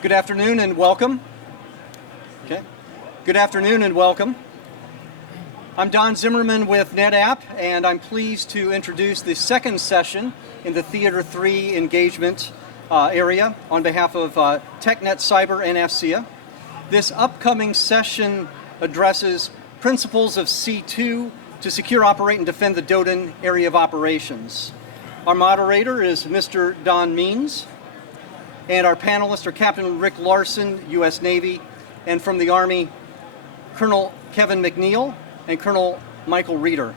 Good afternoon and welcome. Okay. Good afternoon and welcome. I'm Don Zimmerman with NetApp, and I'm pleased to introduce the second session in the Theater 3 engagement area on behalf of TechNet Cyber and AFCEA. This upcoming session addresses principles of C2 to secure, operate, and defend the DODIN area of operations. Our moderator is Mr. Don Means, and our panelists are Captain Rick Larson, U.S. Navy, and from the Army, Colonel Kevin McNeil and Colonel Michael Reeder.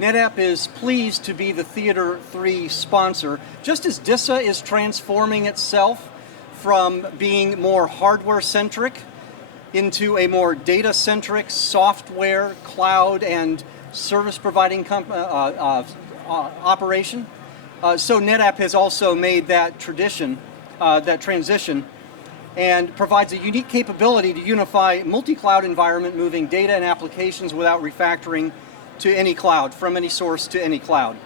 NetApp is pleased to be the Theater 3 sponsor, just as DISA is transforming itself from being more hardware-centric into a more data-centric software, cloud, and service-providing operation. So NetApp has also made that transition, and provides a unique capability to unify multi-cloud environment, moving data and applications without refactoring to any cloud, from any source to any cloud.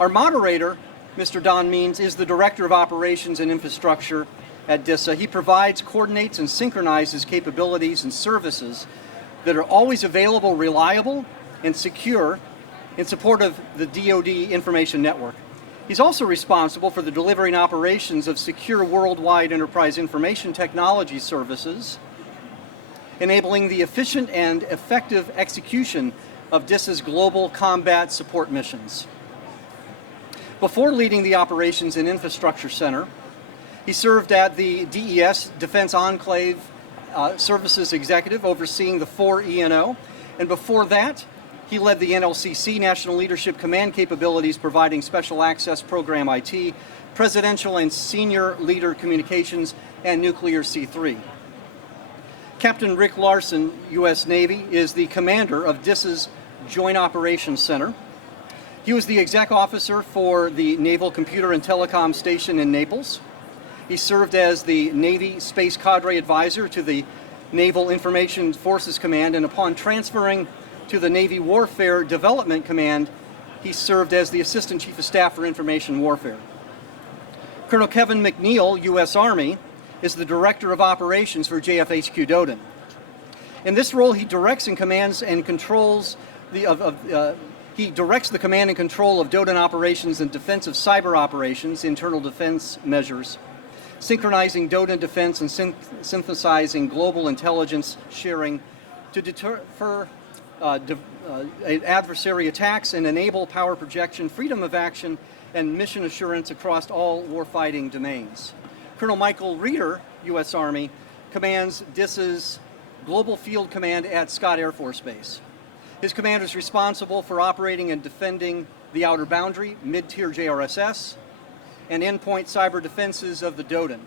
Our moderator, Mr. Don Means, is the Director of Operations and Infrastructure at DISA. He provides, coordinates, and synchronizes capabilities and services that are always available, reliable, and secure in support of the DoD information network. He's also responsible for the delivery and operations of secure worldwide enterprise information technology services, enabling the efficient and effective execution of DISA's global combat support missions. Before leading the Operations and Infrastructure Center, he served at the DES Defense Enclave Services Executive, overseeing the 4 E&O, and before that, he led the NLCC National Leadership Command capabilities, providing special access program IT, presidential and senior leader communications, and nuclear C3. Captain Rick Larson, U.S. Navy, is the commander of DISA's Joint Operations Center. He was the exec officer for the Naval Computer and Telecom Station in Naples. He served as the Navy Space Cadre Advisor to the Naval Information Forces Command, and upon transferring to the Navy Warfare Development Command, he served as the Assistant Chief of Staff for Information Warfare. Colonel Kevin McNeil, U.S. Army, is the Director of Operations for JFHQ DODIN. In this role, he directs and commands and controls he directs the command and control of DODIN operations and defensive cyber operations, internal defense measures, synchronizing DODIN defense and synthesizing global intelligence sharing to deter adversary attacks and enable power projection, freedom of action, and mission assurance across all warfighting domains. Colonel Michael Reeder, U.S. Army, commands DISA's Global Field Command at Scott Air Force Base. His command is responsible for operating and defending the outer boundary, mid-tier JRSS, and endpoint cyber defenses of the DODIN.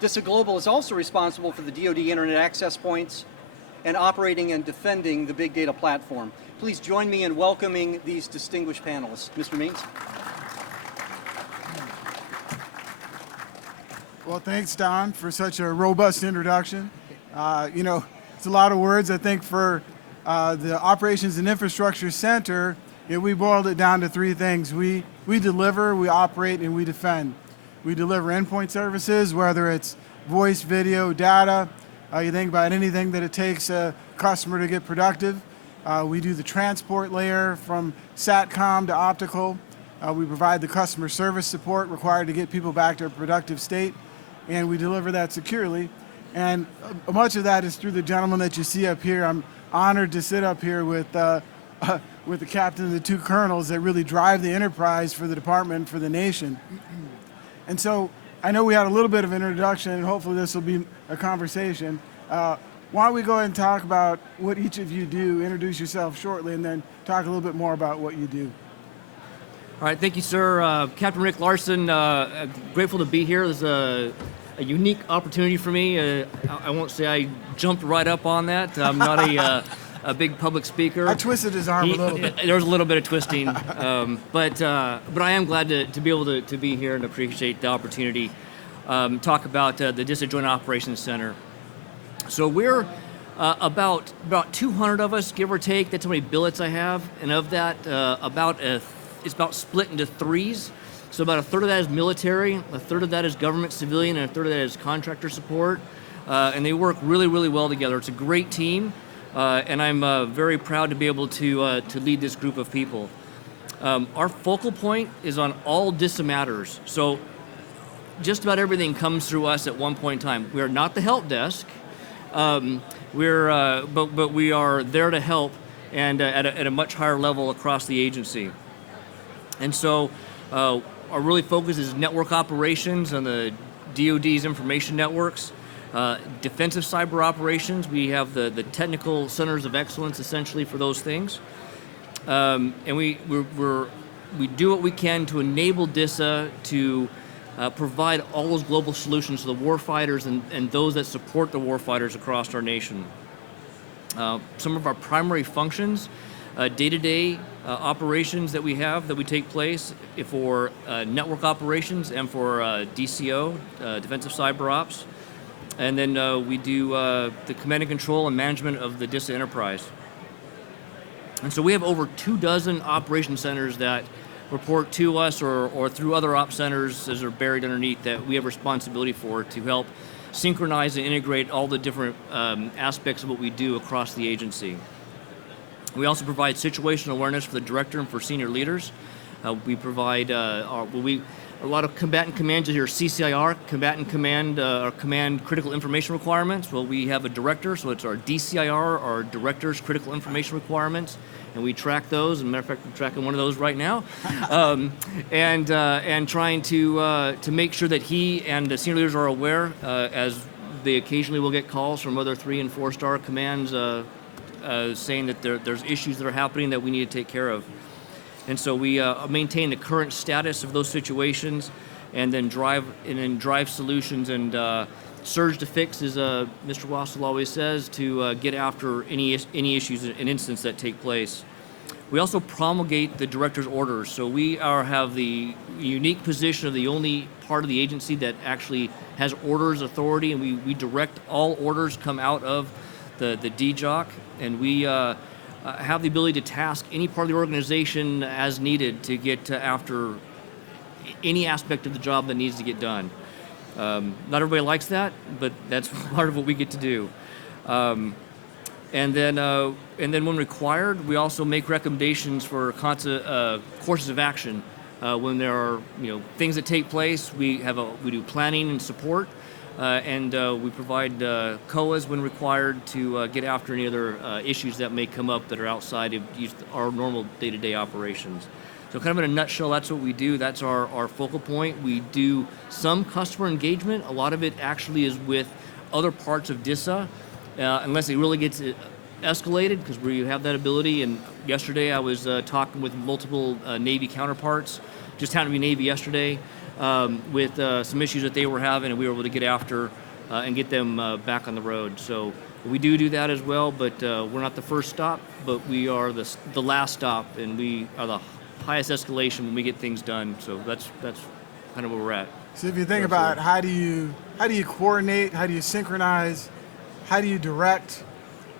DISA Global is also responsible for the DoD Internet Access Points and operating and defending the big data platform. Please join me in welcoming these distinguished panelists. Mr. Means. Well, thanks, Don, for such a robust introduction. It's a lot of words. I think for the Operations and Infrastructure Center, we boiled it down to 3 things. We deliver, we operate, and we defend. We deliver endpoint services, whether it's voice, video, data. You think about anything that it takes a customer to get productive. We do the transport layer from SATCOM to optical. We provide the customer service support required to get people back to a productive state, and we deliver that securely. And much of that is through the gentleman that you see up here. I'm honored to sit up here with the captain and the 2 colonels that really drive the enterprise for the department, for the nation. And so I know we had a little bit of an introduction, and hopefully this will be a conversation. Why don't we go ahead and talk about what each of you do, introduce yourself shortly, and then talk a little bit more about what you do. All right, thank you, sir. Captain Rick Larson, grateful to be here. This is a unique opportunity for me. I won't say I jumped right up on that. I'm not a big public speaker. I twisted his arm a little bit. There was a little bit of twisting, but I am glad to be able to be here and appreciate the opportunity. Talk about the DISA Joint Operations Center. So we're about 200 of us, give or take. That's how many billets I have, and of that, it's about split into 3s. So about a third of that is military, a third of that is government civilian, and a third of that is contractor support. And they work really, really well together. It's a great team, and I'm very proud to be able to lead this group of people. Our focal point is on all DISA matters. So just about everything comes through us at one point in time. We are not the help desk. But we are there to help, and at a much higher level across the agency. And so our really focus is network operations on the DoD's information networks, defensive cyber operations. We have the technical centers of excellence essentially for those things, and we do what we can to enable DISA to provide all those global solutions to the warfighters and those that support the warfighters across our nation. Some of our primary functions, day-to-day operations that we take place for network operations and for DCO, defensive cyber ops. And then we do the command and control and management of the DISA enterprise. And so we have over 24 operation centers that report to us or through other op centers as are buried underneath that we have responsibility for to help synchronize and integrate all the different aspects of what we do across the agency. We also provide situational awareness for the director and for senior leaders. We provide a lot of combatant commands here, CCIR, combatant command, or command critical information requirements. Well, we have a director, so it's our DCIR, our director's critical information requirements, and we track those. As a matter of fact, we're tracking one of those right now, and trying to make sure that he and the senior leaders are aware, as they occasionally will get calls from other 3- and 4-star commands saying that there's issues that are happening that we need to take care of. And so we maintain the current status of those situations, and then drive solutions and surge to fix, as Mr. Wassel always says, to get after any issues and incidents that take place. We also promulgate the director's orders. So we have the unique position of the only part of the agency that actually has orders authority, and we direct all orders come out of the DJOC, and we have the ability to task any part of the organization as needed to get after any aspect of the job that needs to get done. Not everybody likes that, but that's part of what we get to do. And then when required, we also make recommendations for courses of action. When there are things that take place, we do planning and support. And we provide COAs when required to get after any other issues that may come up that are outside of our normal day-to-day operations. So kind of in a nutshell, that's what we do. That's our focal point. We do some customer engagement. A lot of it actually is with other parts of DISA, unless it really gets escalated, because we have that ability. And yesterday I was talking with multiple Navy counterparts, just happened to be Navy yesterday, with some issues that they were having, and we were able to get after and get them back on the road. So we do that as well, but we're not the first stop, but we are the last stop, and we are the highest escalation when we get things done. So that's kind of where we're at. So if you think about how do you coordinate, how do you synchronize, how do you direct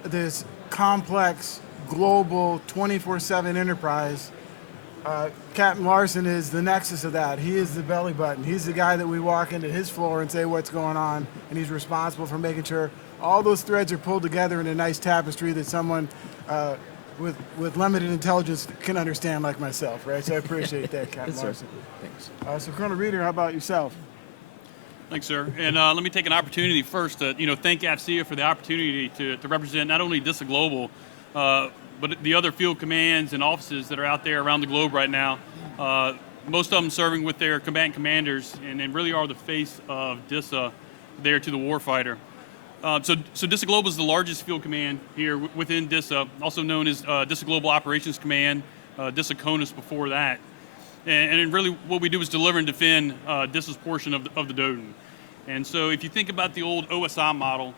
this complex, global, 24/7 enterprise, Captain Larson is the nexus of that. He is the belly button. He's the guy that we walk into his floor and say what's going on, and he's responsible for making sure all those threads are pulled together in a nice tapestry that someone with limited intelligence can understand, like myself, right? So I appreciate that, Captain Larson. Thanks. So Colonel Reeder, how about yourself? Thanks, sir. And let me take an opportunity first to thank AFCEA for the opportunity to represent not only DISA Global, but the other field commands and offices that are out there around the globe right now. Most of them serving with their combatant commanders, and really are the face of DISA there to the warfighter. So DISA Global is the largest field command here within DISA, also known as DISA Global Operations Command, DISA CONUS before that. And really what we do is deliver and defend DISA's portion of the DODIN. And so if you think about the old OSI model,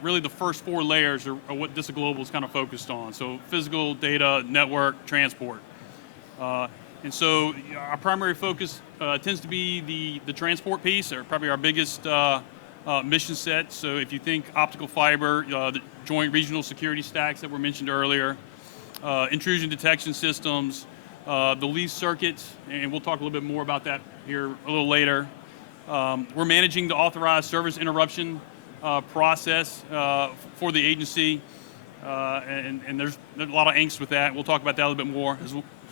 really the first 4 layers are what DISA Global is kind of focused on. So physical, data, network, transport. And so our primary focus tends to be the transport piece, or probably our biggest mission set. So if you think optical fiber, the joint regional security stacks that were mentioned earlier, intrusion detection systems, the lease circuits, and we'll talk a little bit more about that here a little later. We're managing the authorized service interruption process for the agency, and there's a lot of angst with that. We'll talk about that a little bit more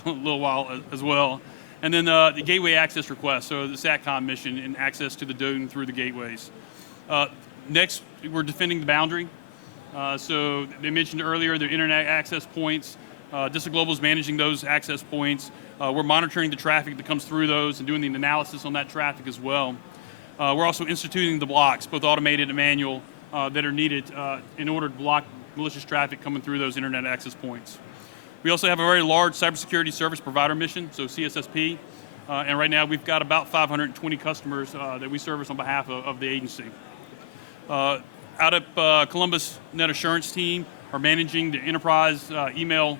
a little while as well. And then the gateway access request, so the SATCOM mission and access to the DODIN through the gateways. Next, we're defending the boundary. So they mentioned earlier the internet access points. DISA Global is managing those access points. We're monitoring the traffic that comes through those and doing the analysis on that traffic as well. We're also instituting the blocks, both automated and manual, that are needed in order to block malicious traffic coming through those internet access points. We also have a very large cybersecurity service provider mission, so CSSP, and right now we've got about 520 customers that we service on behalf of the agency. Out of Columbus Net Assurance team are managing the enterprise email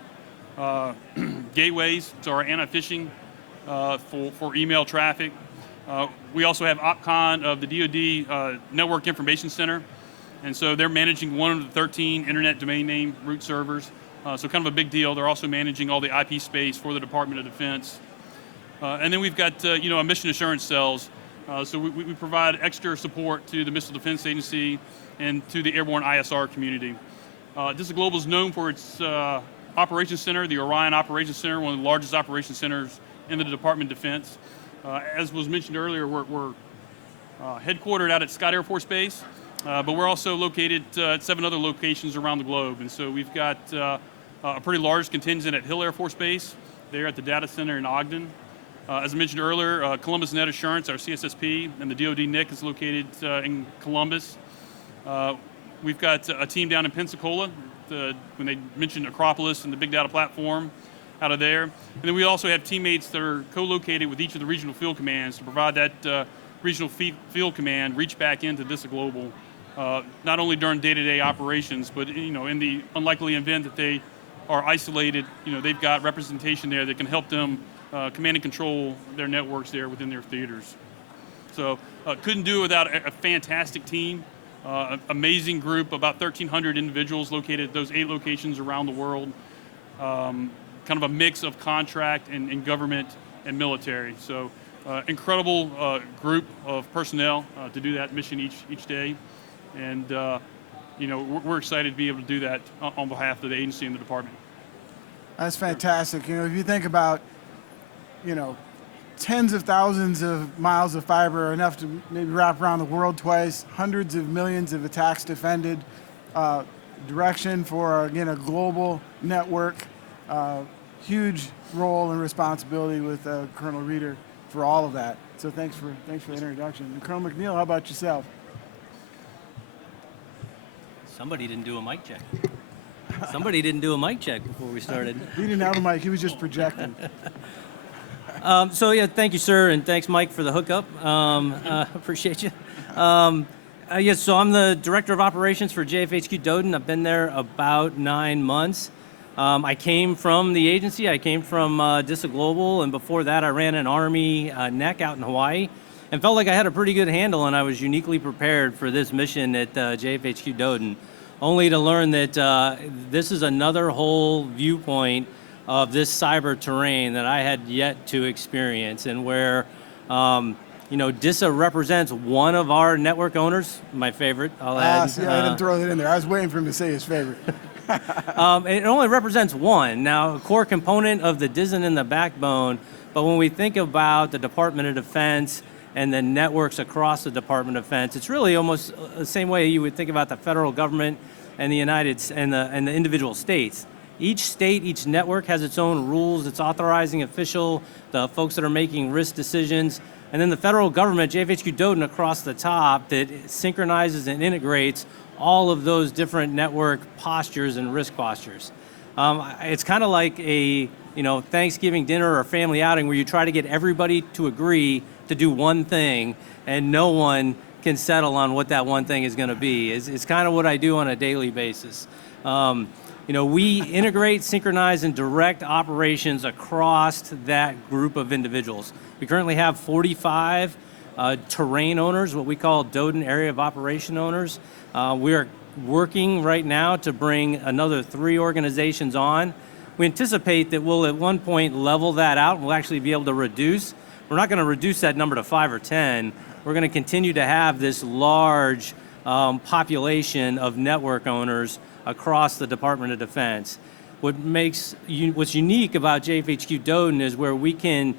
gateways, so our anti-phishing for email traffic. We also have OpCon of the DOD Network Information Center, and so they're managing one of the 13 internet domain name root servers, so kind of a big deal. They're also managing all the IP space for the Department of Defense. And then we've got a mission assurance cells, so we provide extra support to the Missile Defense Agency and to the airborne ISR community. DISA Global is known for its operations center, the Orion Operations Center, one of the largest operations centers in the Department of Defense. As was mentioned earlier, we're headquartered out at Scott Air Force Base, but we're also located at 7 other locations around the globe. And so we've got a pretty large contingent at Hill Air Force Base, there at the data center in Ogden. As I mentioned earlier, Columbus Net Assurance, our CSSP, and the DOD NIC is located in Columbus. We've got a team down in Pensacola, when they mentioned Acropolis and the big data platform out of there. And then we also have teammates that are co-located with each of the regional field commands to provide that regional field command reach back into DISA Global, not only during day-to-day operations, but in the unlikely event that they are isolated, they've got representation there that can help them command and control their networks there within their theaters. So couldn't do it without a fantastic team, amazing group, about 1,300 individuals located at those 8 locations around the world. Kind of a mix of contract and government and military. So incredible group of personnel to do that mission each day. And we're excited to be able to do that on behalf of the agency and the department. That's fantastic. If you think about, tens of thousands of miles of fiber are enough to maybe wrap around the world twice, hundreds of millions of attacks defended, direction for, again, a global network, huge role and responsibility with Colonel Reeder for all of that. So thanks for the introduction. And Colonel McNeil, how about yourself? Somebody didn't do a mic check. Somebody didn't do a mic check before we started. He didn't have a mic, he was just projecting. So yeah, thank you, sir, and thanks, Mike, for the hookup. Appreciate you. Yes, so I'm the Director of Operations for JFHQ DODIN. I've been there about 9 months. I came from the agency. I came from DISA Global, and before that I ran an Army NEC out in Hawaii and felt like I had a pretty good handle, and I was uniquely prepared for this mission at JFHQ DODIN, only to learn that this is another whole viewpoint of this cyber terrain that I had yet to experience, and where DISA represents one of our network owners, my favorite, I'll add. See, I didn't throw that in there. I was waiting for him to say his favorite. It only represents one. Now, a core component of the DISA and the backbone, but when we think about the Department of Defense and the networks across the Department of Defense, it's really almost the same way you would think about the federal government and the the individual states. Each state, each network has its own rules, its authorizing official, the folks that are making risk decisions, and then the federal government, JFHQ DODIN, across the top that synchronizes and integrates all of those different network postures and risk postures. It's kind of like a Thanksgiving dinner or family outing where you try to get everybody to agree to do one thing, and no one can settle on what that one thing is going to be. It's kind of what I do on a daily basis. We integrate, synchronize, and direct operations across that group of individuals. We currently have 45 terrain owners, what we call DODIN Area of Operation owners. We are working right now to bring another 3 organizations on. We anticipate that we'll at one point level that out and we'll actually be able to reduce, we're not going to reduce that number to 5 or 10. We're going to continue to have this large population of network owners across the Department of Defense. What's unique about JFHQ DODIN is where we can,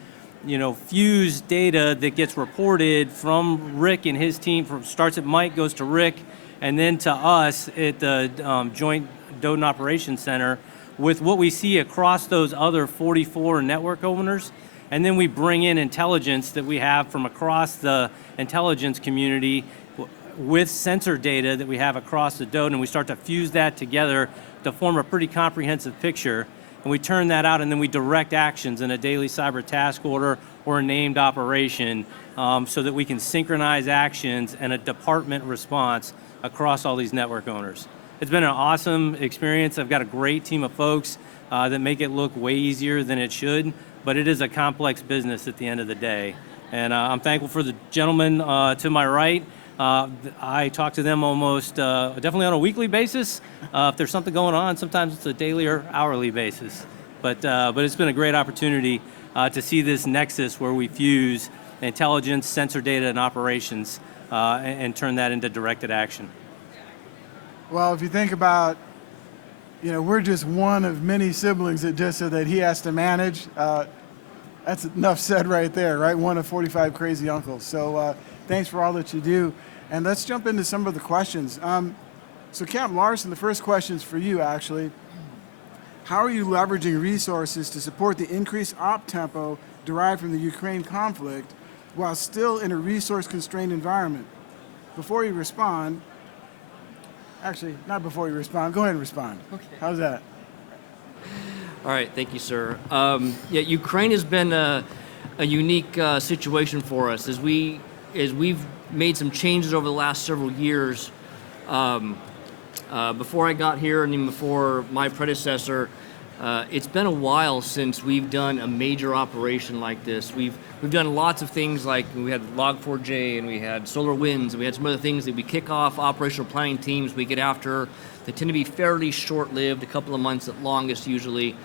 fuse data that gets reported from Rick and his team, starts at Mike, goes to Rick, and then to us at the Joint DODIN Operations Center with what we see across those other 44 network owners. And then we bring in intelligence that we have from across the intelligence community with sensor data that we have across the DODIN, and we start to fuse that together to form a pretty comprehensive picture. And we turn that out, and then we direct actions in a daily cyber task order or a named operation so that we can synchronize actions and a department response across all these network owners. It's been an awesome experience. I've got a great team of folks that make it look way easier than it should, but it is a complex business at the end of the day. And I'm thankful for the gentleman to my right. I talk to them almost definitely on a weekly basis. If there's something going on, sometimes it's a daily or hourly basis. But it's been a great opportunity to see this nexus where we fuse intelligence, sensor data, and operations and turn that into directed action. Well, if you think about, we're just one of many siblings at DISA that he has to manage. That's enough said right there, right? One of 45 crazy uncles. So thanks for all that you do. And let's jump into some of the questions. So Captain Larson, the first question is for you, actually. How are you leveraging resources to support the increased op tempo derived from the Ukraine conflict while still in a resource-constrained environment? Before you respond, actually, not before you respond, go ahead and respond. Okay. How's that? All right, thank you, sir. Yeah, Ukraine has been a unique situation for us as we've made some changes over the last several years. Before I got here and even before my predecessor, it's been a while since we've done a major operation like this. We've done lots of things like we had Log4j and we had Solar Winds and we had some other things that we kick off operational planning teams we get after. They tend to be fairly short-lived, a couple of months at longest usually,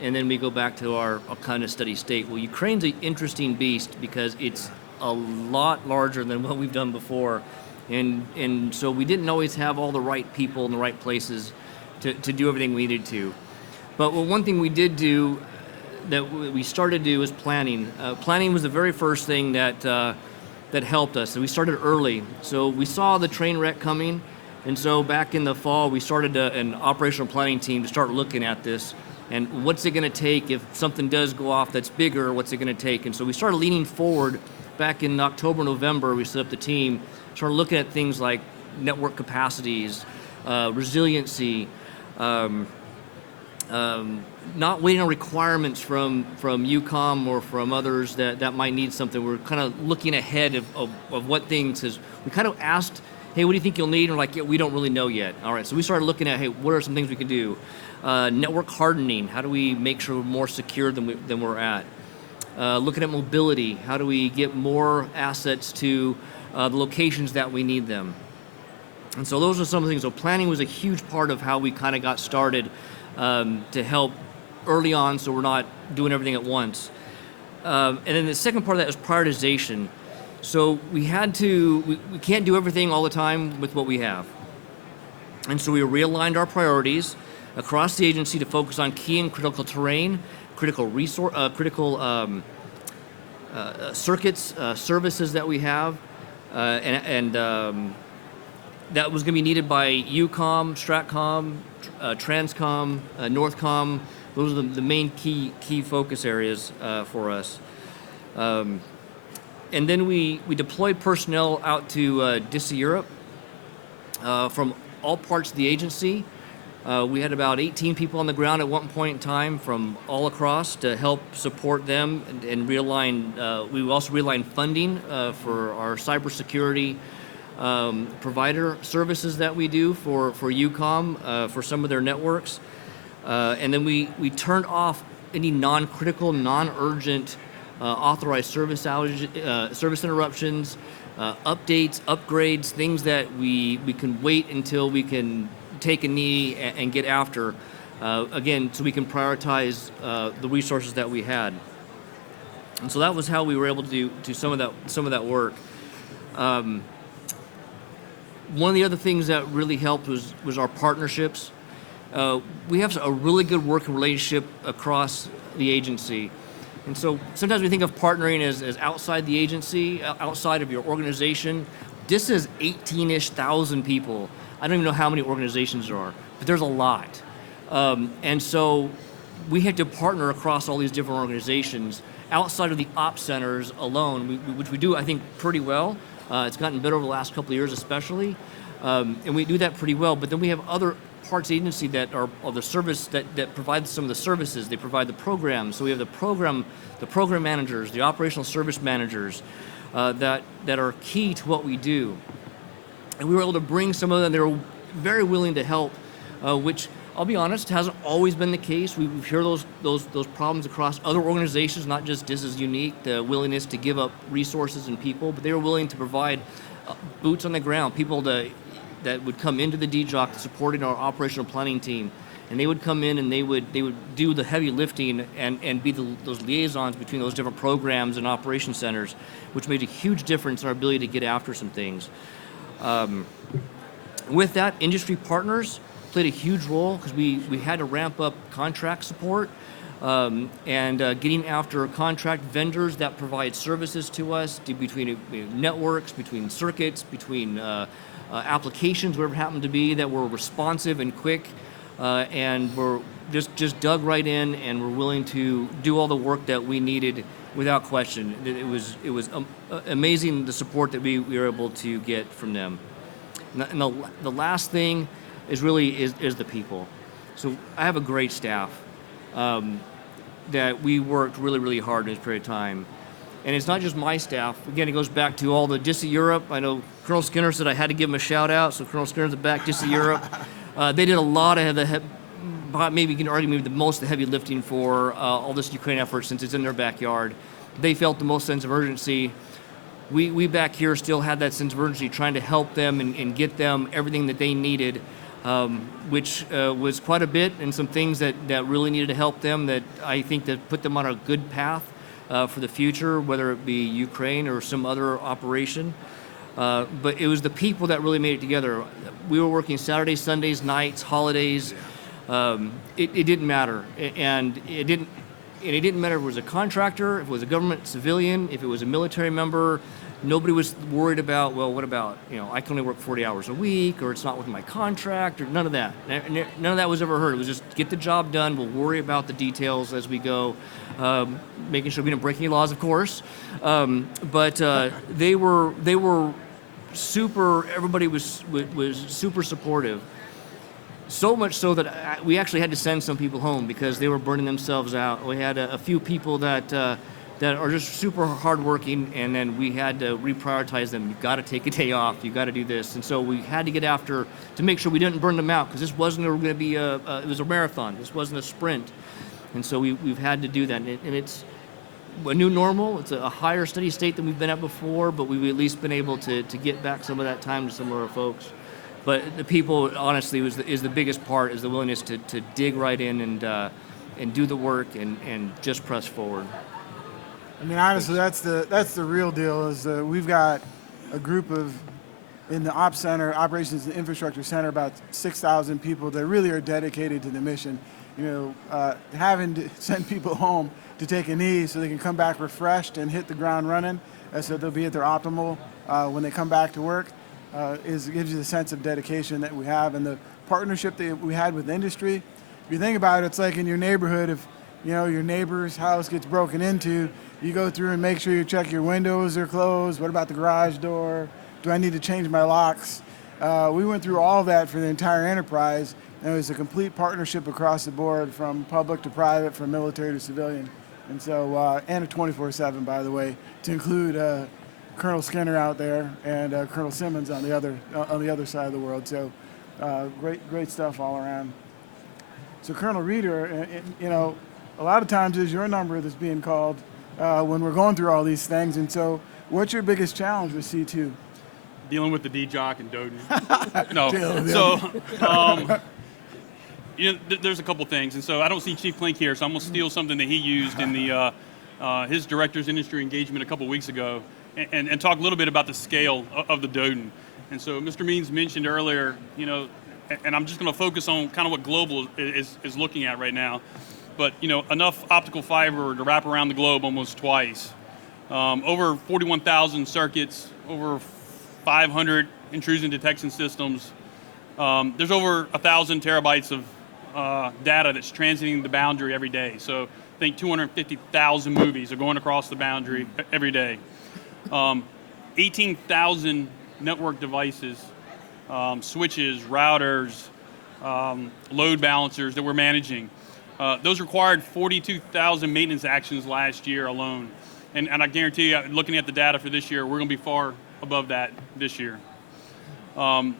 and then we go back to our kind of steady state. Well, Ukraine's an interesting beast because it's a lot larger than what we've done before. And so we didn't always have all the right people in the right places to do everything we needed to. But one thing we did do that we started to do was planning. Planning was the very first thing that helped us. And we started early. So we saw the train wreck coming. And so back in the fall, we started an operational planning team to start looking at this. And what's it going to take if something does go off that's bigger? What's it going to take? And so we started leaning forward. Back in October, November, we set up the team, started looking at things like network capacities, resiliency, not waiting on requirements from UCOM or from others that might need something. We're kind of looking ahead of what things is. We kind of asked, hey, what do you think you'll need? And we're like, yeah, we don't really know yet. All right, so we started looking at, hey, what are some things we can do? Network hardening, how do we make sure we're more secure than we're at? Looking at mobility, how do we get more assets to the locations that we need them? And so those are some of the things. So planning was a huge part of how we kind of got started to help early on so we're not doing everything at once. And then the second part of that is prioritization. So we can't do everything all the time with what we have. And so we realigned our priorities across the agency to focus on key and critical terrain, critical resource, circuits, services that we have, and that was going to be needed by UCOM, STRATCOM, TRANSCOM, NORTHCOM. Those are the main key focus areas for us. And then we deployed personnel out to DISA Europe from all parts of the agency. We had about 18 people on the ground at one point in time from all across to help support them and realign. We also realigned funding for our cybersecurity provider services that we do for UCOM for some of their networks. And then we turned off any non-critical, non-urgent authorized service outage, service interruptions, updates, upgrades, things that we can wait until we can take a knee and get after, again, so we can prioritize the resources that we had. And so that was how we were able to do some of that work. One of the other things that really helped was our partnerships. We have a really good working relationship across the agency. And so sometimes we think of partnering as outside the agency, outside of your organization. DISA is 18-ish thousand people. I don't even know how many organizations there are, but there's a lot. And so we had to partner across all these different organizations outside of the ops centers alone, which we do, I think, pretty well. It's gotten better over the last couple of years especially. And we do that pretty well, but then we have other parts of the agency that are the service that provide some of the services. They provide the programs. So we have the program managers, the operational service managers that are key to what we do. And we were able to bring some of them. They were very willing to help, which I'll be honest, hasn't always been the case. We hear those problems across other organizations, not just DISA's unique, the willingness to give up resources and people, but they were willing to provide boots on the ground, people that would come into the DJOC supporting our operational planning team. And they would come in and they would do the heavy lifting and be those liaisons between those different programs and operation centers, which made a huge difference in our ability to get after some things. With that, industry partners played a huge role because we had to ramp up contract support and getting after contract vendors that provide services to us between networks, between circuits, between applications, whatever it happened to be, that were responsive and quick, and were just dug right in and were willing to do all the work that we needed without question. It was amazing the support that we were able to get from them. And the last thing is the people. So I have a great staff that we worked really hard in this period of time. And it's not just my staff. Again, it goes back to all the DISA Europe. I know Colonel Skinner said I had to give him a shout out, so Colonel Skinner's back, DISA Europe. They did a lot of maybe you can argue maybe the most of the heavy lifting for all this Ukraine effort since it's in their backyard. They felt the most sense of urgency. We back here still had that sense of urgency, trying to help them and get them everything that they needed, which was quite a bit, and some things that really needed to help them that I think that put them on a good path for the future, whether it be Ukraine or some other operation. But it was the people that really made it together. We were working Saturdays, Sundays, nights, holidays. It didn't matter, and it didn't matter if it was a contractor, if it was a government civilian, if it was a military member. Nobody was worried about, well, what about, I can only work 40 hours a week, or it's not with my contract, or none of that. None of that was ever heard. It was just get the job done. We'll worry about the details as we go, making sure we didn't break any laws, of course. But they were super. Everybody was super supportive. So much so that we actually had to send some people home because they were burning themselves out. We had a few people that are just super hardworking, and then we had to reprioritize them. You've got to take a day off. You've got to do this. And so we had to get after to make sure we didn't burn them out, because this wasn't going to be it was a marathon. This wasn't a sprint. And so we've had to do that. And it's a new normal. It's a higher steady state than we've been at before, but we've at least been able to get back some of that time to some of our folks. But the people, honestly, is the biggest part, is the willingness to dig right in and do the work and just press forward. I mean, honestly, that's the real deal. Is we've got a group in the Ops Center, Operations and Infrastructure Center, about 6,000 people that really are dedicated to the mission. Having to send people home to take a knee so they can come back refreshed and hit the ground running, so they'll be at their optimal when they come back to work. Gives you the sense of dedication that we have, and the partnership that we had with industry. If you think about it, it's like in your neighborhood. If your neighbor's house gets broken into, you go through and make sure you check your windows are closed. What about the garage door? Do I need to change my locks? We went through all of that for the entire enterprise, and it was a complete partnership across the board, from public to private, from military to civilian. And so, and a 24/7, by the way, to include Colonel Skinner out there and Colonel Simmons on the other side of the world. So great stuff all around. So Colonel Reeder, a lot of times is your number that's being called when we're going through all these things. And so what's your biggest challenge with C2? Dealing with the DJOC and DODIN. No. So, there's a couple things. And so I don't see Chief Klink here, so I'm going to steal something that he used in the his director's industry engagement a couple weeks ago, and talk a little bit about the scale of the DODIN. And so Mr. Means mentioned earlier, and I'm just going to focus on kind of what Global is looking at right now, but enough optical fiber to wrap around the globe almost twice. Over 41,000 circuits, over 500 intrusion detection systems. There's over 1,000 terabytes of data that's transiting the boundary every day. So I think 250,000 movies are going across the boundary every day. 18,000 network devices, switches, routers, load balancers that we're managing. Those required 42,000 maintenance actions last year alone. And I guarantee you, looking at the data for this year, we're going to be far above that this year. Cam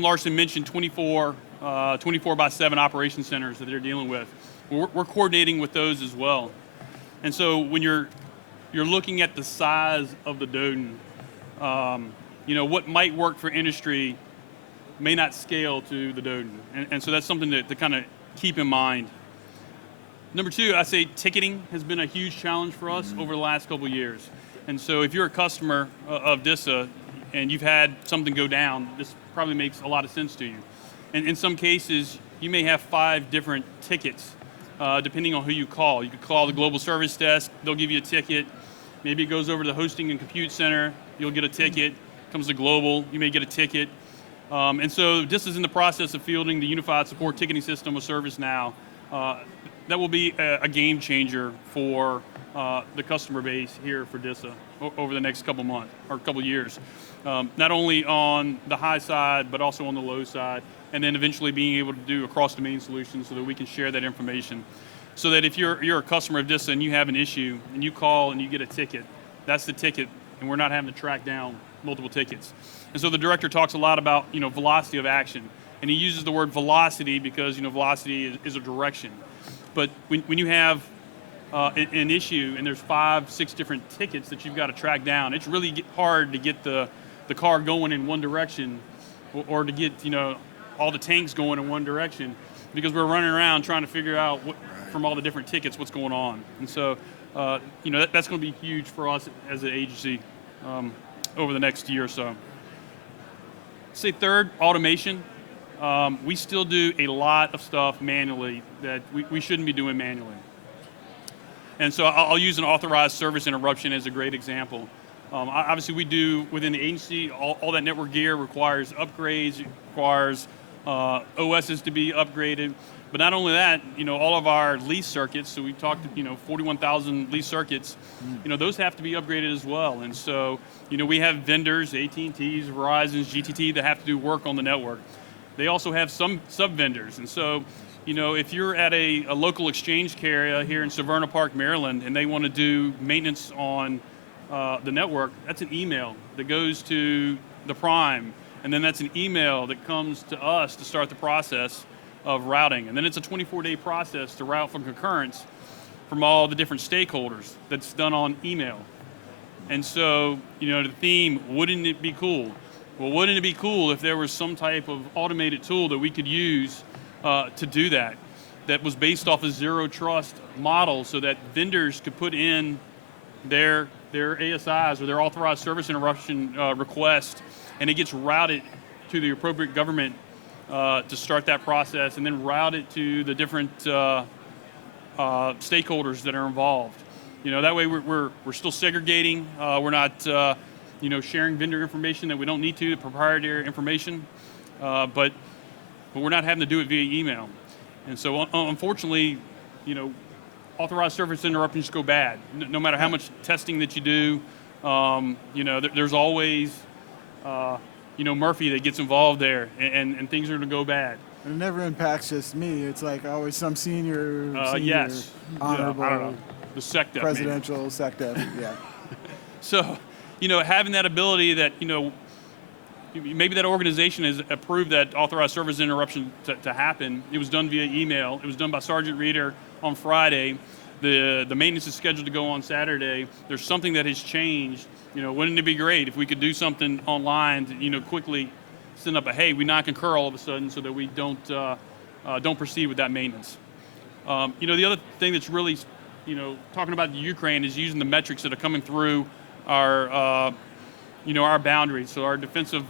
Larson mentioned 24 by 7 operation centers that they're dealing with. We're coordinating with those as well. And so when you're looking at the size of the DODIN, what might work for industry may not scale to the DODIN. And so that's something to kind of keep in mind. Number two, I say ticketing has been a huge challenge for us over the last couple of years. And so if you're a customer of DISA and you've had something go down, this probably makes a lot of sense to you. And in some cases, you may have 5 different tickets, depending on who you call. You could call the Global Service Desk, they'll give you a ticket. Maybe it goes over to the Hosting and Compute Center, you'll get a ticket. Comes to Global, you may get a ticket. And so DISA is in the process of fielding the Unified Support Ticketing System with ServiceNow. That will be a game changer for the customer base here for DISA over the next couple months or couple years. Not only on the high side, but also on the low side, and then eventually being able to do across-domain solutions so that we can share that information. So that if you're a customer of DISA and you have an issue and you call and you get a ticket, that's the ticket, and we're not having to track down multiple tickets. And so the director talks a lot about velocity of action, and he uses the word velocity because velocity is a direction. But when you have an issue and there's 5, 6 different tickets that you've got to track down, it's really hard to get the car going in one direction, or to get all the tanks going in one direction, because we're running around trying to figure out from all the different tickets what's going on. And so that's going to be huge for us as an agency over the next year or so. Say third, automation. We still do a lot of stuff manually that we shouldn't be doing manually. And so I'll use an authorized service interruption as a great example. Obviously we do within the agency, all that network gear requires upgrades, requires OSs to be upgraded. But not only that, all of our lease circuits, so we talked 41,000 lease circuits, those have to be upgraded as well. And so, we have vendors, AT&Ts, Verizons, GTT, that have to do work on the network. They also have some sub-vendors. And so, if you're at a local exchange carrier here in Severna Park, Maryland, and they want to do maintenance on the network, that's an email that goes to the prime. And then that's an email that comes to us to start the process of routing. And then it's a 24-day process to route for concurrence from all the different stakeholders that's done on email. And so, the theme, wouldn't it be cool? Well, wouldn't it be cool if there was some type of automated tool that we could use to do that was based off a zero trust model, so that vendors could put in their ASIs or their authorized service interruption request, and it gets routed to the appropriate government to start that process, and then route it to the different stakeholders that are involved. That way we're still segregating. We're not sharing vendor information that we don't need to, proprietary information, but we're not having to do it via email. And so unfortunately, authorized service interruptions go bad. No matter how much testing that you do, there's always Murphy that gets involved there, and things are going to go bad. It never impacts just me. It's like always some senior yes. honorable, I don't know. The SecDef, presidential SecDef, yeah. So, having that ability that, maybe that organization has approved that authorized service interruption to happen. It was done via email. It was done by Sergeant Reader on Friday. The maintenance is scheduled to go on Saturday. There's something that has changed. Wouldn't it be great if we could do something online to, quickly send up a, hey, we non-concur all of a sudden, so that we don't proceed with that maintenance. The other thing that's really talking about the Ukraine is using the metrics that are coming through our, our boundaries, so our defensive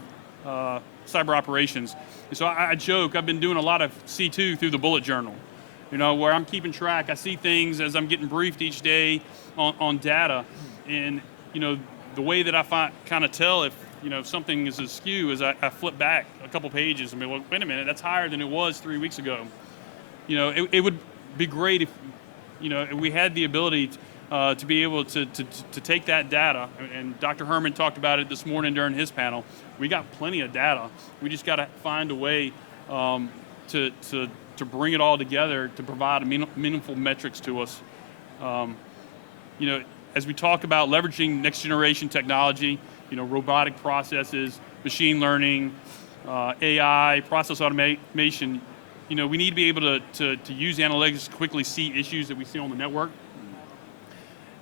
cyber operations. And so I joke, I've been doing a lot of C2 through the bullet journal, where I'm keeping track. I see things as I'm getting briefed each day on data, and the way that I kind of tell if something is askew is I flip back a couple pages and be like, wait a minute, that's higher than it was 3 weeks ago. It would be great if if we had the ability to be able to take that data, and Dr. Herman talked about it this morning during his panel. We got plenty of data. We just got to find a way to bring it all together to provide meaningful metrics to us. As we talk about leveraging next generation technology, robotic processes, machine learning, AI, process automation, we need to be able to use analytics to quickly see issues that we see on the network.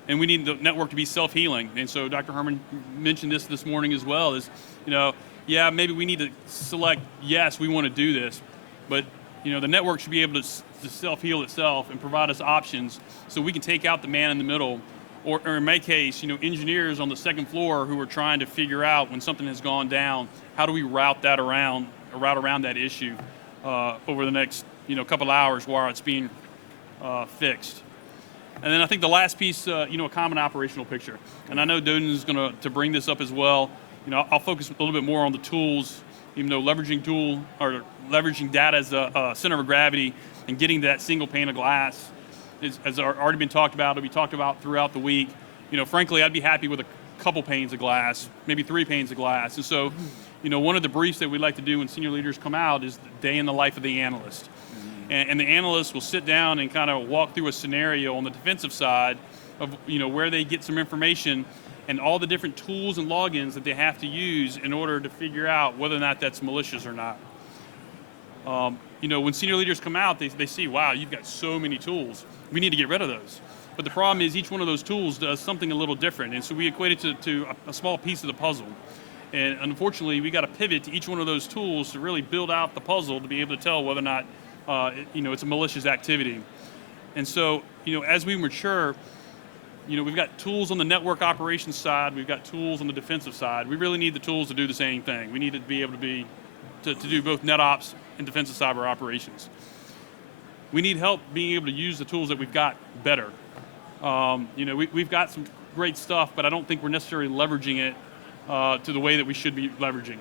And we need the network to be self-healing. And so Dr. Herman mentioned this morning as well, is, maybe we need to select, yes, we want to do this, but the network should be able to self-heal itself and provide us options so we can take out the man in the middle, or in my case, engineers on the second floor who are trying to figure out when something has gone down, how do we route around that issue over the next couple hours while it's being fixed. And then I think the last piece, a common operational picture. And I know DODIN is going to bring this up as well. I'll focus a little bit more on the tools, even though leveraging data as a center of gravity and getting that single pane of glass has already been talked about. It'll be talked about throughout the week. Frankly, I'd be happy with a couple panes of glass, maybe 3 panes of glass. And so, one of the briefs that we like to do when senior leaders come out is the day in the life of the analyst. And the analyst will sit down and kind of walk through a scenario on the defensive side of where they get some information and all the different tools and logins that they have to use in order to figure out whether or not that's malicious or not. When senior leaders come out, they see, wow, you've got so many tools. We need to get rid of those. But the problem is each one of those tools does something a little different, and so we equate it to a small piece of the puzzle. And unfortunately, we got to pivot to each one of those tools to really build out the puzzle to be able to tell whether or not it's a malicious activity. And so, as we mature, we've got tools on the network operations side, we've got tools on the defensive side. We really need the tools to do the same thing. We need to be able to do both NetOps and defensive cyber operations. We need help being able to use the tools that we've got better. We've got some great stuff, but I don't think we're necessarily leveraging it to the way that we should be leveraging.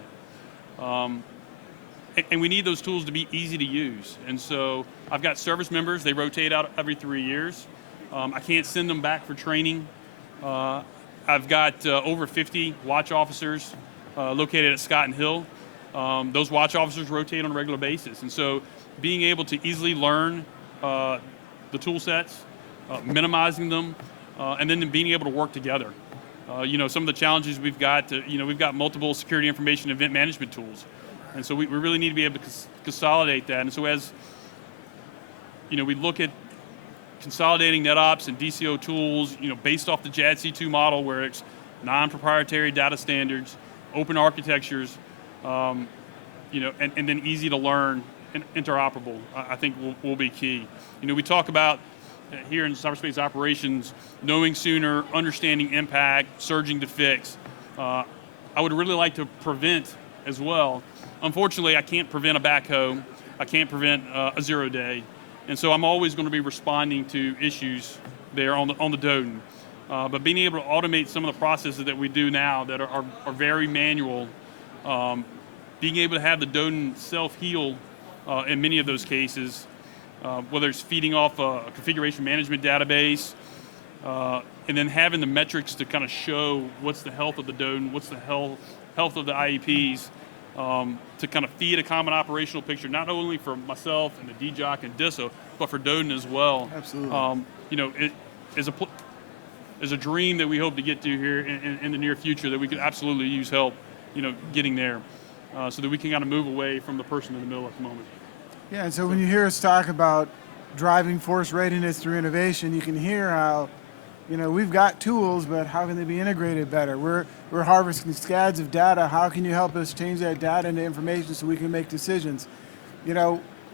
And we need those tools to be easy to use. And so I've got service members, they rotate out every 3 years. I can't send them back for training. I've got over 50 watch officers located at Scott and Hill. Those watch officers rotate on a regular basis. And so being able to easily learn the tool sets, minimizing them, and then being able to work together. Some of the challenges we've got, we've got multiple security information event management tools. And so we really need to be able to consolidate that. And so as we look at consolidating NetOps and DCO tools, based off the JADC2 model where it's non-proprietary data standards, open architectures, and then easy to learn and interoperable, I think will be key. We talk about here in cyberspace operations, knowing sooner, understanding impact, surging to fix. I would really like to prevent as well. Unfortunately, I can't prevent a backhoe. I can't prevent a 0 day. And so I'm always going to be responding to issues there on the DODIN. But being able to automate some of the processes that we do now that are very manual, being able to have the DODIN self-heal in many of those cases, whether it's feeding off a configuration management database, and then having the metrics to kind of show what's the health of the DODIN, what's the health of the IEPs, to kind of feed a common operational picture, not only for myself and the DJOC and DISA, but for DODIN as well. Absolutely. It is a dream that we hope to get to here in the near future, that we could absolutely use help, getting there, so that we can kind of move away from the person in the middle at the moment. Yeah, and so when you hear us talk about driving force readiness through innovation, you can hear how, we've got tools, but how can they be integrated better? We're harvesting scads of data. How can you help us change that data into information so we can make decisions?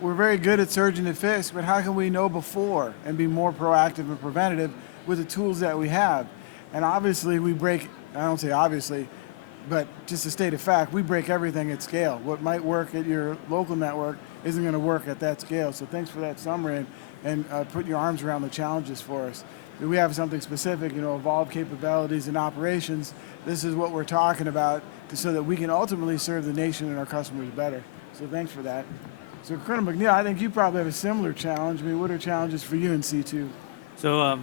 we're very good at surge and fix, but how can we know before and be more proactive and preventative with the tools that we have? And obviously we break, I don't say obviously, but just to state a fact, we break everything at scale. What might work at your local network isn't going to work at that scale. So thanks for that summary and putting your arms around the challenges for us. If we have something specific, evolved capabilities and operations, this is what we're talking about so that we can ultimately serve the nation and our customers better. So thanks for that. So Colonel McNeil, I think you probably have a similar challenge. I mean, what are challenges for you in C2? So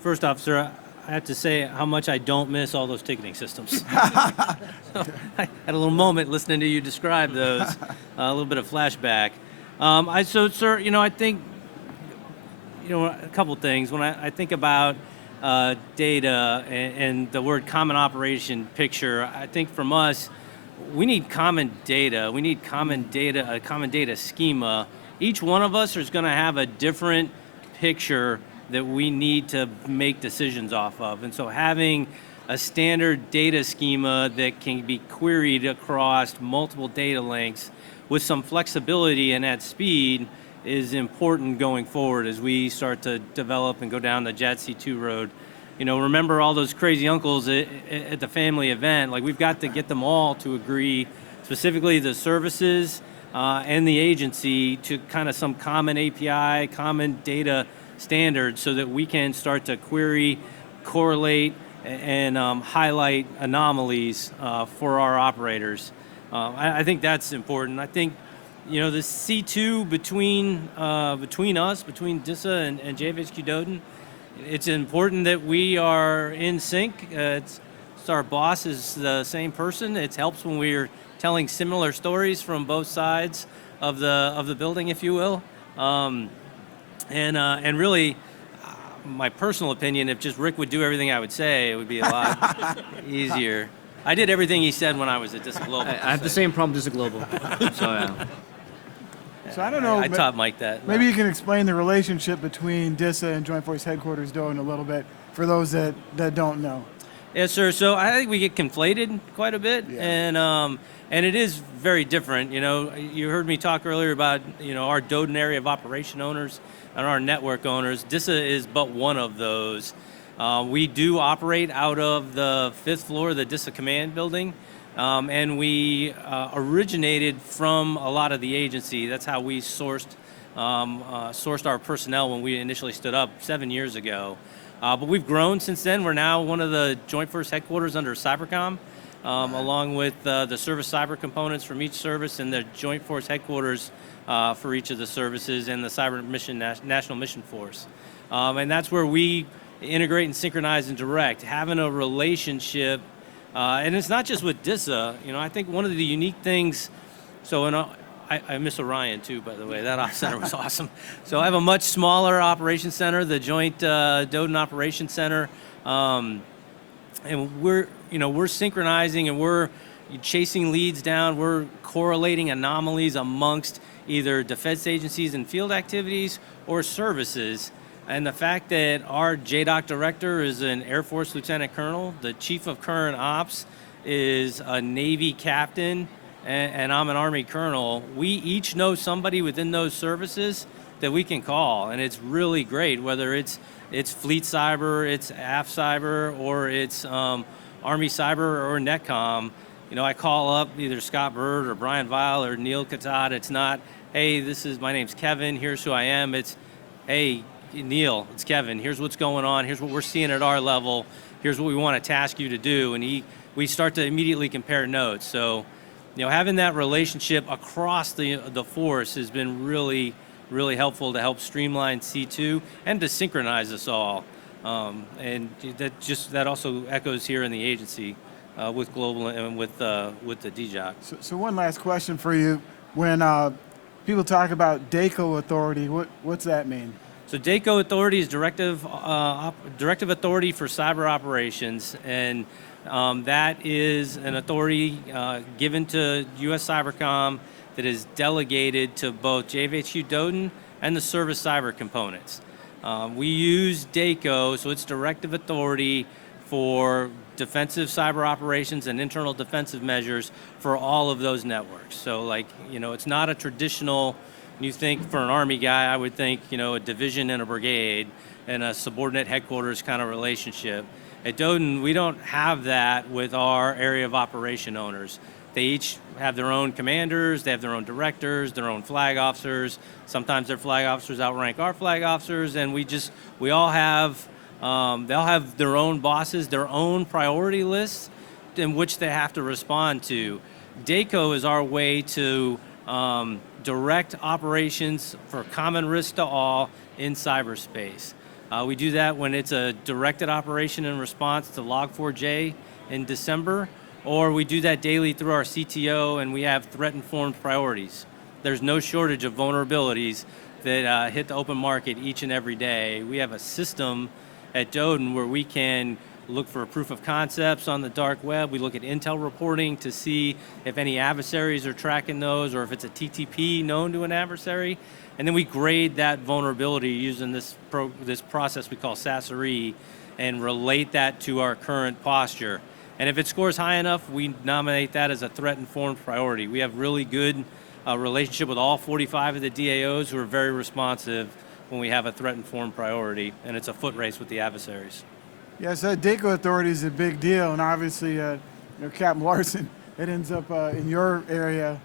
first off, sir, I have to say how much I don't miss all those ticketing systems. So, I had a little moment listening to you describe those, a little bit of flashback. So, sir, I think, a couple things. When I think about data and the word common operation picture, I think from us, we need common data. We need common data, a common data schema. Each one of us is going to have a different picture that we need to make decisions off of. And so having a standard data schema that can be queried across multiple data links with some flexibility and at speed is important going forward as we start to develop and go down the JADC2 road. Remember all those crazy uncles at the family event, like we've got to get them all to agree, specifically the services and the agency, to kind of some common API, common data standards so that we can start to query, correlate, and highlight anomalies for our operators. I think that's important. I think, the C2 between us, between DISA and JVHQ DODIN, it's important that we are in sync. It's our boss is the same person. It helps when we're telling similar stories from both sides of the building, if you will. And really, my personal opinion, if just Rick would do everything I would say, it would be a lot easier. I did everything he said when I was at DISA Global. I have the same problem as DISA Global. So, yeah. So I don't know. I taught Mike that. Maybe you can explain the relationship between DISA and Joint Force Headquarters DODIN a little bit for those that don't know. Yes, sir. So I think we get conflated quite a bit, Yeah. and it is very different. You heard me talk earlier about our DODIN area of operation owners and our network owners. DISA is but one of those. We do operate out of the 5th floor of the DISA Command building, and we originated from a lot of the agency. That's how we sourced our personnel when we initially stood up 7 years ago. But we've grown since then. We're now one of the Joint Force Headquarters under Cybercom, along with the service cyber components from each service and the Joint Force Headquarters for each of the services and the Cyber Mission National Mission Force. And that's where we integrate and synchronize and direct, having a relationship. And it's not just with DISA. I think one of the unique things, I miss Orion too, by the way. That ops center was awesome. So I have a much smaller operations center, the Joint DODIN Operations Center, and we're synchronizing and we're chasing leads down. We're correlating anomalies amongst either defense agencies and field activities or services. And the fact that our JDOC director is an Air Force Lieutenant Colonel, the Chief of Current Ops is a Navy captain, and I'm an Army Colonel, we each know somebody within those services that we can call, and it's really great, whether it's Fleet Cyber, it's AF Cyber, or it's Army Cyber or NetCom. I call up either Scott Bird or Brian Weil or Neil Katat. It's not, hey, my name's Kevin, here's who I am. It's, hey, Neil, it's Kevin, here's what's going on, here's what we're seeing at our level, here's what we want to task you to do, and we start to immediately compare notes. So, having that relationship across the force has been really, really helpful to help streamline C2 and to synchronize us all. And that also echoes here in the agency with Global and with the DJOC. So one last question for you. When people talk about DACO authority, what's that mean? So DACO authority is directive authority for cyber operations, and that is an authority given to U.S. Cybercom that is delegated to both JVHQ DODIN and the service cyber components. We use DACO, so it's directive authority for defensive cyber operations and internal defensive measures for all of those networks. So it's not a traditional you think for an Army guy, I would think, a division and a brigade and a subordinate headquarters kind of relationship. At DODIN, we don't have that with our area of operation owners. They each have their own commanders, they have their own directors, their own flag officers. Sometimes their flag officers outrank our flag officers, and we all have, they'll have their own bosses, their own priority lists in which they have to respond to. DACO is our way to direct operations for common risk to all in cyberspace. We do that when it's a directed operation in response to Log4j in December, or we do that daily through our CTO, and we have threat-informed priorities. There's no shortage of vulnerabilities that hit the open market each and every day. We have a system at DODIN where we can look for proof of concepts on the dark web. We look at intel reporting to see if any adversaries are tracking those or if it's a TTP known to an adversary. And then we grade that vulnerability using this process we call SASRE and relate that to our current posture. And if it scores high enough, we nominate that as a threat-informed priority. We have really good relationship with all 45 of the DAOs who are very responsive when we have a threat-informed priority, and it's a foot race with the adversaries. Yes, that DACO authority is a big deal, and obviously, Captain Larson, it ends up in your area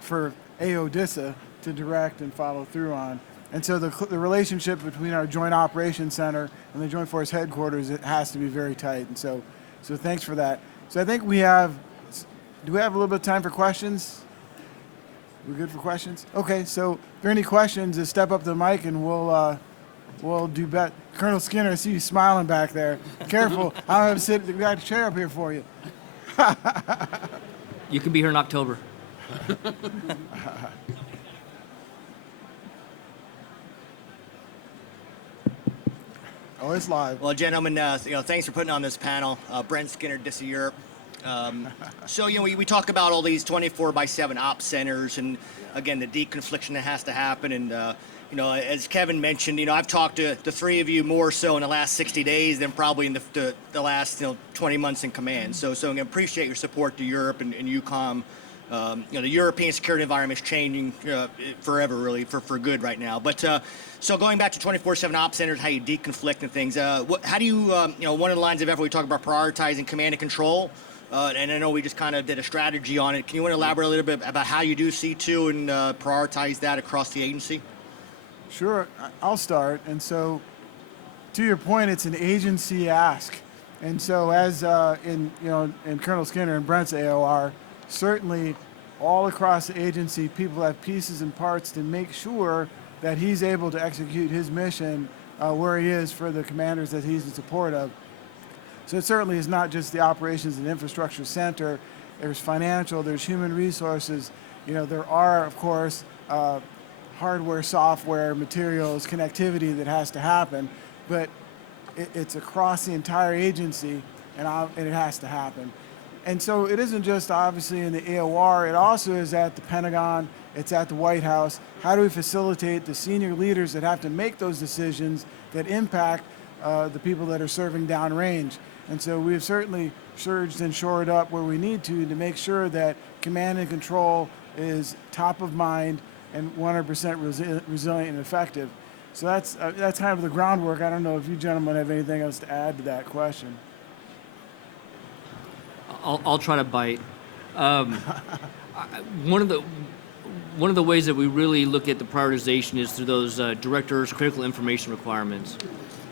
for DISA to direct and follow through on. And so the relationship between our Joint Operations Center and the Joint Force Headquarters, it has to be very tight. And so thanks for that. So I think do we have a little bit of time for questions? We're good for questions? Okay, so if there are any questions, just step up to the mic and we'll do bet. Colonel Skinner, I see you smiling back there. Careful, I don't have to sit, we got a chair up here for you. You can be here in October. Oh, it's live. Well, gentlemen, thanks for putting on this panel. Brent Skinner, DISA Europe. So, we talk about all these 24/7 ops centers and, again, the deconfliction that has to happen. And, as Kevin mentioned, I've talked to the three of you more so in the last 60 days than probably in the last 20 months in command. So I appreciate your support to Europe and EUCOM. The European security environment is changing forever, really, for good right now. But so going back to 24/7 ops centers, how you deconflict and things, how do you, one of the lines of effort we talk about prioritizing command and control, and I know we just kind of did a strategy on it. Can you want to elaborate a little bit about how you do C2 and prioritize that across the agency? Sure, I'll start. And so, to your point, it's an agency ask. And so, as in Colonel Skinner and Brent's AOR, certainly all across the agency, people have pieces and parts to make sure that he's able to execute his mission where he is for the commanders that he's in support of. So it certainly is not just the Operations and Infrastructure Center. There's financial, there's human resources. There are, of course, hardware, software, materials, connectivity that has to happen, but it's across the entire agency, and it has to happen. And so it isn't just obviously in the AOR, it also is at the Pentagon, it's at the White House. How do we facilitate the senior leaders that have to make those decisions that impact the people that are serving downrange? And so we've certainly surged and shored up where we need to make sure that command and control is top of mind and 100% resilient and effective. So that's kind of the groundwork. I don't know if you gentlemen have anything else to add to that question. I'll try to bite. One of the ways that we really look at the prioritization is through those directors' critical information requirements.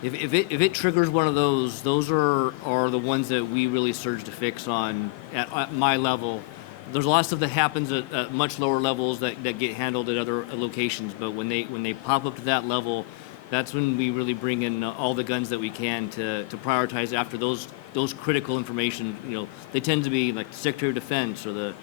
If it triggers one of those are the ones that we really surge to fix on at my level. There's a lot of stuff that happens at much lower levels that get handled at other locations, but when they pop up to that level, that's when we really bring in all the guns that we can to prioritize after those critical information. They tend to be like the Secretary of Defense or the